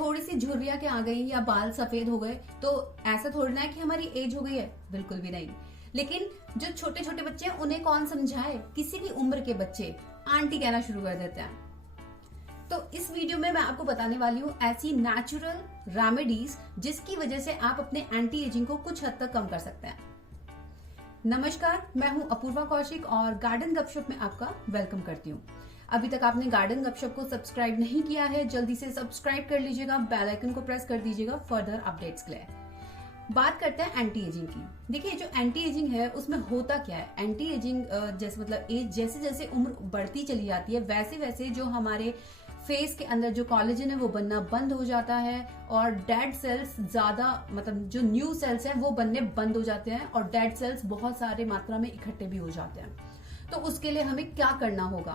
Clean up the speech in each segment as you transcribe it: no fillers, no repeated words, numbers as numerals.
थोड़ी सी झुर्रियां के आ गई या बाल सफेद हो गए तो ऐसा थोड़ी ना है कि हमारी एज हो गई है, बिल्कुल भी नहीं। लेकिन जो छोटे छोटे बच्चे हैं उन्हें कौन समझाए, किसी भी उम्र के बच्चे आंटी कहना शुरू कर देते हैं। तो इस वीडियो में मैं आपको बताने वाली हूँ ऐसी नेचुरल रेमेडीज जिसकी वजह से आप अपने एंटी एजिंग को कुछ हद तक कम कर सकते हैं। नमस्कार, मैं हूँ अपूर्वा कौशिक और गार्डन गपशप में आपका वेलकम करती हूँ। अभी तक आपने गार्डन गपशप को सब्सक्राइब नहीं किया है, जल्दी से सब्सक्राइब कर लीजिएगा, बेल आइकन को प्रेस कर दीजिएगा फर्दर अपडेट्स के लिए। बात करते हैं एंटी एजिंग की। देखिए, जो एंटी एजिंग है उसमें होता क्या है, एंटी एजिंग जैसे मतलब एज जैसे जैसे उम्र बढ़ती चली जाती है वैसे वैसे जो हमारे फेस के अंदर जो कोलेजन है वो बनना बंद हो जाता है और डेड सेल्स ज्यादा मतलब जो न्यू सेल्स हैं वो बनने बंद हो जाते हैं और डेड सेल्स बहुत सारे मात्रा में इकट्ठे भी हो जाते हैं। तो उसके लिए हमें क्या करना होगा?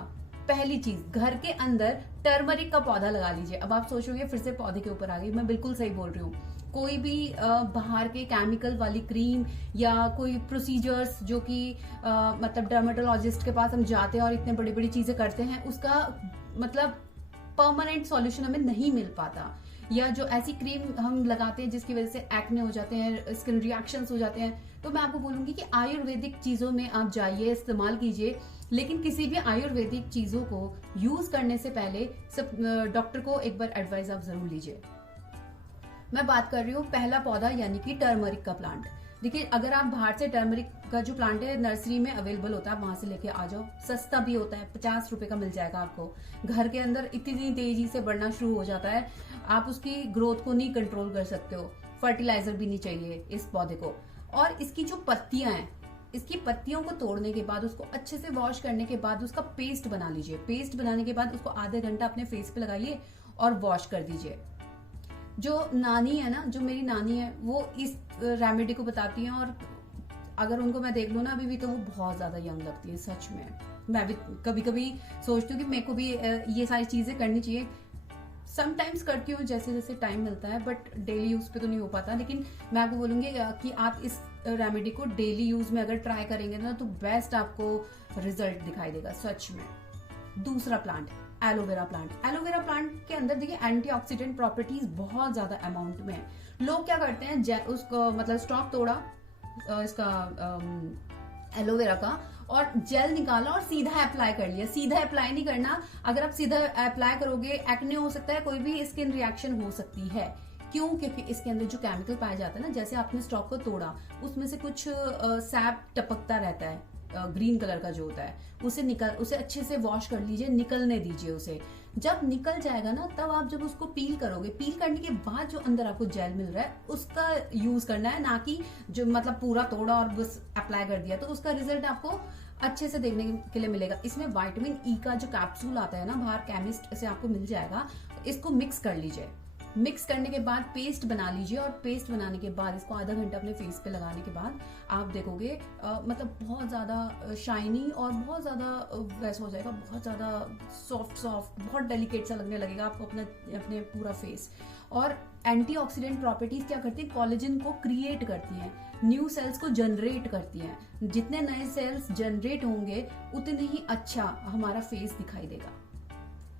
पहली चीज, घर के अंदर टर्मरिक का पौधा लगा लीजिए। अब आप सोचोगे फिर से पौधे के ऊपर आ गई, मैं बिल्कुल सही बोल रही हूँ। कोई भी बाहर के केमिकल वाली क्रीम या कोई प्रोसीजर्स जो कि मतलब डर्मेटोलॉजिस्ट के पास हम जाते हैं और इतने बड़ी बड़ी चीजें करते हैं, उसका मतलब परमानेंट सॉल्यूशन हमें नहीं मिल पाता। या जो ऐसी क्रीम हम लगाते हैं जिसकी वजह से एक्ने हो जाते हैं, स्किन रिएक्शंस हो जाते हैं, तो मैं आपको बोलूंगी कि आयुर्वेदिक चीजों में आप जाइए, इस्तेमाल कीजिए। लेकिन किसी भी आयुर्वेदिक चीजों को यूज करने से पहले सब डॉक्टर को एक बार एडवाइस आप जरूर लीजिए। मैं बात कर रही हूँ पहला पौधा यानी कि टर्मरिक का प्लांट। देखिए, अगर आप बाहर से टर्मरिक का जो प्लांट है नर्सरी में अवेलेबल होता है, वहां से लेके आ जाओ, सस्ता भी होता है, 50 रुपए का मिल जाएगा आपको। घर के अंदर इतनी तेजी से बढ़ना शुरू हो जाता है, आप उसकी ग्रोथ को नहीं कंट्रोल कर सकते हो। फर्टिलाइजर भी नहीं चाहिए इस पौधे को। और इसकी जो पत्तियां हैं, इसकी पत्तियों को तोड़ने के बाद उसको अच्छे से वॉश करने के बाद उसका पेस्ट बना लीजिए। पेस्ट बनाने के बाद उसको आधे घंटा अपने फेस पे लगाइए और वॉश कर दीजिए। जो नानी है ना, जो मेरी नानी है, वो इस रेमेडी को बताती हैं और अगर उनको मैं देख लूँ ना अभी भी, तो वो बहुत ज्यादा यंग लगती है। सच में मैं भी कभी कभी सोचती हूँ कि मेरे को भी ये सारी चीजें करनी चाहिए। समटाइम्स करती हूँ जैसे जैसे टाइम मिलता है, बट डेली यूज पे तो नहीं हो पाता। लेकिन मैं आपको बोलूंगी कि आप इस रेमेडी को डेली यूज में अगर ट्राई करेंगे ना तो बेस्ट आपको रिजल्ट दिखाई देगा सच में। दूसरा plant, aloe vera plant. Aloe vera plant के अंदर देखिए एंटीऑक्सीडेंट प्रॉपर्टीज बहुत ज्यादा अमाउंट में है। लोग क्या करते हैं, उसको मतलब स्टॉक तोड़ा इसका एलोवेरा का और जेल निकाला और सीधा अप्लाई कर लिया। सीधा अप्लाई नहीं करना। अगर आप सीधा अप्लाई करोगे एक्ने हो सकता है, कोई भी स्किन रिएक्शन हो सकती है। क्यों? क्योंकि इसके अंदर जो केमिकल पाया जाता है ना, जैसे आपने स्टॉक को तोड़ा उसमें से कुछ सैप टपकता रहता है, ग्रीन कलर का जो होता है, उसे अच्छे से वॉश कर लीजिए, निकलने दीजिए उसे। जब निकल जाएगा ना, तब आप जब उसको पील करोगे, पील करने के बाद जो अंदर आपको जेल मिल रहा है उसका यूज करना है, ना कि जो मतलब पूरा तोड़ा और बस अप्लाई कर दिया। तो उसका रिजल्ट आपको अच्छे से देखने के लिए मिलेगा। इसमें विटामिन ई का जो कैप्सूल आता है ना, बाहर केमिस्ट से आपको मिल जाएगा। इसको मिक्स कर लीजिए। मिक्स करने के बाद पेस्ट बना लीजिए और पेस्ट बनाने के बाद इसको आधा घंटा अपने फेस पे लगाने के बाद आप देखोगे मतलब बहुत ज्यादा शाइनी और बहुत ज्यादा वैसा हो जाएगा, बहुत ज्यादा सॉफ्ट सॉफ्ट, बहुत डेलिकेट सा लगने लगेगा आपको अपने पूरा फेस। और एंटीऑक्सीडेंट प्रॉपर्टीज क्या करती है, कोलेजन को क्रिएट करती हैं, न्यू सेल्स को जनरेट करती हैं। जितने नए सेल्स जनरेट होंगे उतने ही अच्छा हमारा फेस दिखाई देगा।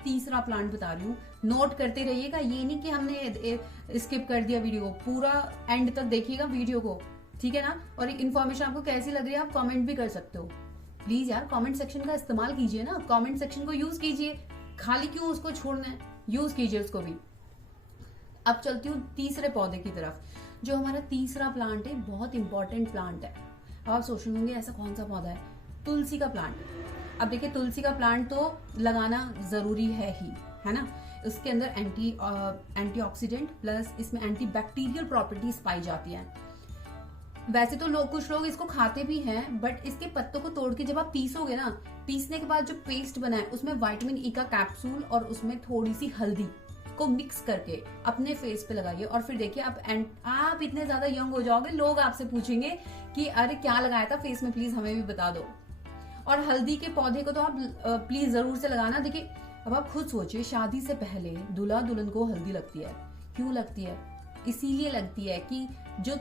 तीसरा प्लांट बता रही हूँ, नोट करते रहिएगा। ये नहीं कि हमने स्किप कर दिया वीडियो को, पूरा एंड तक देखिएगा वीडियो को, ठीक है ना। और इन्फॉर्मेशन आपको कैसी लग रही है आप कमेंट भी कर सकते हो। प्लीज यार कमेंट सेक्शन का इस्तेमाल कीजिए ना, कमेंट सेक्शन को यूज कीजिए, खाली क्यों उसको छोड़ना है, यूज कीजिए उसको भी। अब चलती हूँ तीसरे पौधे की तरफ। जो हमारा तीसरा प्लांट है बहुत इंपॉर्टेंट प्लांट है। अब आप सोच रहे होंगे ऐसा कौन सा पौधा है? तुलसी का प्लांट। अब देखिए, तुलसी का प्लांट तो लगाना जरूरी है ही, है ना। इसके अंदर एंटीऑक्सीडेंट प्लस इसमें एंटीबैक्टीरियल प्रॉपर्टीज पाई जाती हैं। वैसे तो कुछ लोग इसको खाते भी हैं, बट इसके पत्तों को तोड़ के जब आप पीसोगे ना, पीसने के बाद जो पेस्ट बना है उसमें विटामिन ई का कैप्सूल और उसमें थोड़ी सी हल्दी को मिक्स करके अपने फेस पे लगाइए और फिर देखिए आप इतने ज्यादा यंग हो जाओगे, लोग आपसे पूछेंगे कि अरे क्या लगाया था फेस में, प्लीज हमें भी बता दो। और हल्दी के पौधे को तो आप प्लीज जरूर से लगाना। देखिए, अब आप खुद सोचिए, शादी से पहले दूल्हा दुल्हन को हल्दी लगती है। क्यों लगती है? इसीलिए लगती है कि जो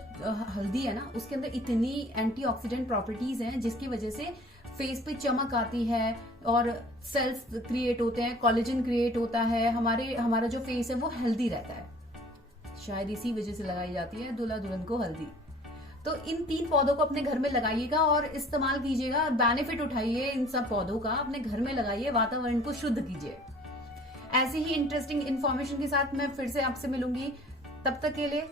हल्दी है ना उसके अंदर इतनी एंटीऑक्सीडेंट प्रॉपर्टीज हैं जिसकी वजह से फेस पे चमक आती है और सेल्स क्रिएट होते हैं, कोलेजन क्रिएट होता है, हमारा जो फेस है वो हेल्दी रहता है। शायद इसी वजह से लगाई जाती है दूल्हा दुल्हन को हल्दी। तो इन 3 पौधों को अपने घर में लगाइएगा और इस्तेमाल कीजिएगा, बेनिफिट उठाइए इन सब पौधों का, अपने घर में लगाइए, वातावरण को शुद्ध कीजिए। ऐसी ही इंटरेस्टिंग इन्फॉर्मेशन के साथ मैं फिर से आपसे मिलूंगी, तब तक के लिए